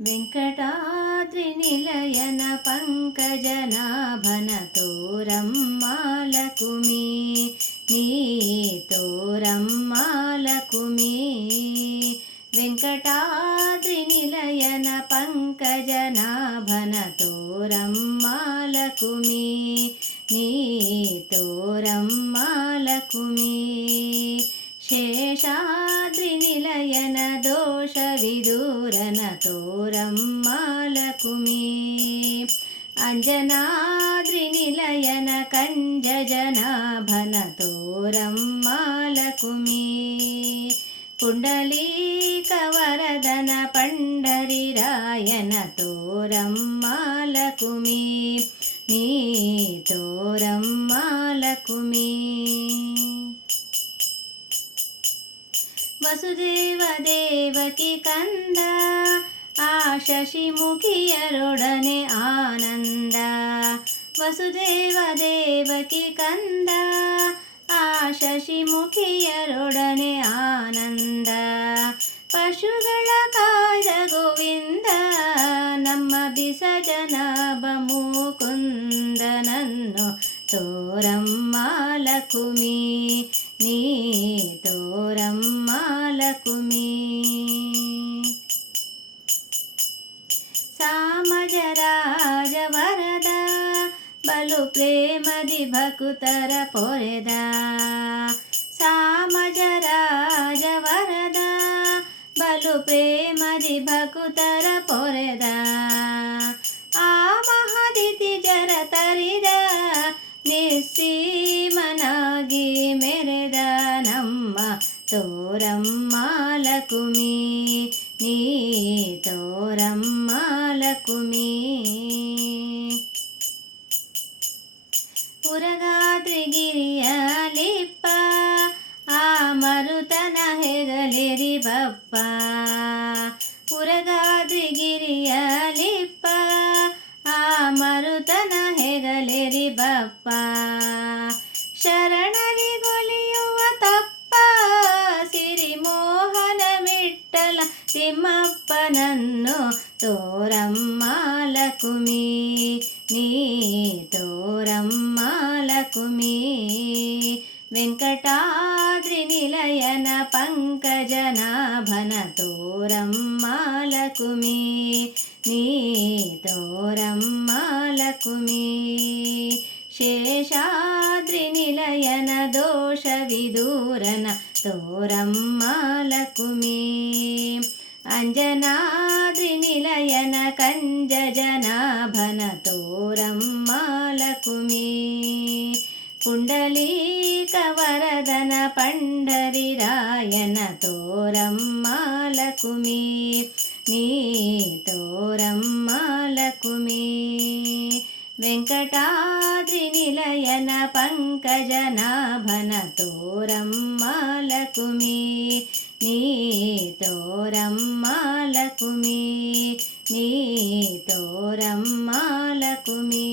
ವೆಂಕಟಾದ್ರಿನಿಲಯನ ಪಂಕಜನಾಭನ ತೋರಮ್ಮಾಲಕುಮಿ ನೀ ತೋರಮ್ಮಾಲಕುಮಿ. ವೆಂಕಟಾದ್ರಿನಿಲಯನ ಪಂಕಜನಾಭನ ತೋರಮ್ಮಾಲಕುಮಿ ನೀ ತೋರಮ್ಮಾಲಕುಮಿ. ಶೇಷಾದ್ರಿನಿಲಯನ ದೋಷವಿದೂರನ ತೋರಮ್ಮಾಲಕುಮಿ. ಅಂಜನಾದ್ರಿನಿಲಯನ ಕಂಜಜನಾಭನ ತೋರಮ್ಮಾಲಕುಮಿ. ಪುಂಡಲೀಕವರದನ ಪಂಡರಿರಾಯನ ತೋರಮ್ಮಾಲಕುಮಿ ನೀ ತೋರಮ್ಮಾಲಕುಮಿ. ವಸುದೇವ ದೇವಕಿ ಕಂದ ಆ ಶಶಿಮುಖಿಯರೊಡನೆ ಆನಂದ. ವಸುದೇವ ದೇವಕಿ ಕಂದ ಆ ಶಶಿಮುಖಿಯರೊಡನೆ ಆನಂದ. ಪಶುಗಳ ಕಾಯ್ದ ಗೋವಿಂದ ನಮ್ಮ ಬಿಸಜನಾಭ ಮುಕುಂದನನ್ನು ತೋರಮ್ಮಾಲಕುಮಿ ನೀ ತೋರಮ್ಮಾಲಕುಮಿ. ಸಾಮಜರಾಜ ವರದ ಬಲು ಪ್ರೇಮದಿ ಭಕುತರ ಪೊರೆದ. ಸಾಮಜರಾಜ ವರದ ಬಲು ಪ್ರೇಮದಿ ಭಕುತರ ಪೊರೆದ. ಆ ಮಹದಿತಿ ಜರ ತರಿದ ನಿಸ್ಸೀಮನಾಗಿ ಮೆರೆದ ನಮ್ಮ ತೋರಮ್ಮಾಲಕುಮಿ ನೀ ತೋರಮ್ಮಾಲಕುಮಿ. ಪುರಗಾದ್ರಿಗಿರಿಯ ಲಿಪ್ಪ ಆ ಮರುತನ ಹೆಗಲೇರಿ ಬಪ್ಪ. ಪುರಗಾದ್ರಿಗಿರಿಯ ಲಿಪ್ಪ ಆ ಮರುತನ ಹೆಗಲೇರಿ ಬಪ್ಪ. ಶರಣರಿಗೊಲಿಯುವ ತಪ್ಪ ಸಿರಿಮೋಹನ ವಿಠ್ಠಲ ತಿಮ್ಮಪ್ಪನನ್ನು ತೋರಮ್ಮಾಲಕುಮಿ ನೀ ತೋರಮ್ಮಾಲಕುಮಿ. ವೆಂಕಟಾದ್ರಿನಿಲಯನ ಪಂಕಜನಾಭನ ತೋರಮ್ಮಾಲಕುಮಿ ನೀ ತೋರಮ್ಮಾಲಕುಮಿ. ಶೇಷಾದ್ರಿನಿಲಯನ ದೋಷವಿದೂರನ ತೋರಮ್ಮಾಲಕುಮಿ. ಅಂಜನಾದ್ರಿನಿಲಯನ ಕಂಜಜನಾಭನ ತೋರಮ್ಮಾಲಕುಮಿ. ಪುಂಡಲೀಕವರದನ ಪಂಡರಿರಾಯನ ತೋರಮ್ಮಾಲಕುಮಿ ನೀ ತೋರಮ್ಮಾಲಕುಮಿ. ವೆಂಕಟಾದ್ರಿನಿಲಯನ ಪಂಕಜನಾಭನ ತೋರಮ್ಮಾಲಕುಮಿ ನೀ ತೋರಮ್ಮಾಲಕುಮಿ ನೀ ತೋರಮ್ಮಾಲಕುಮಿ.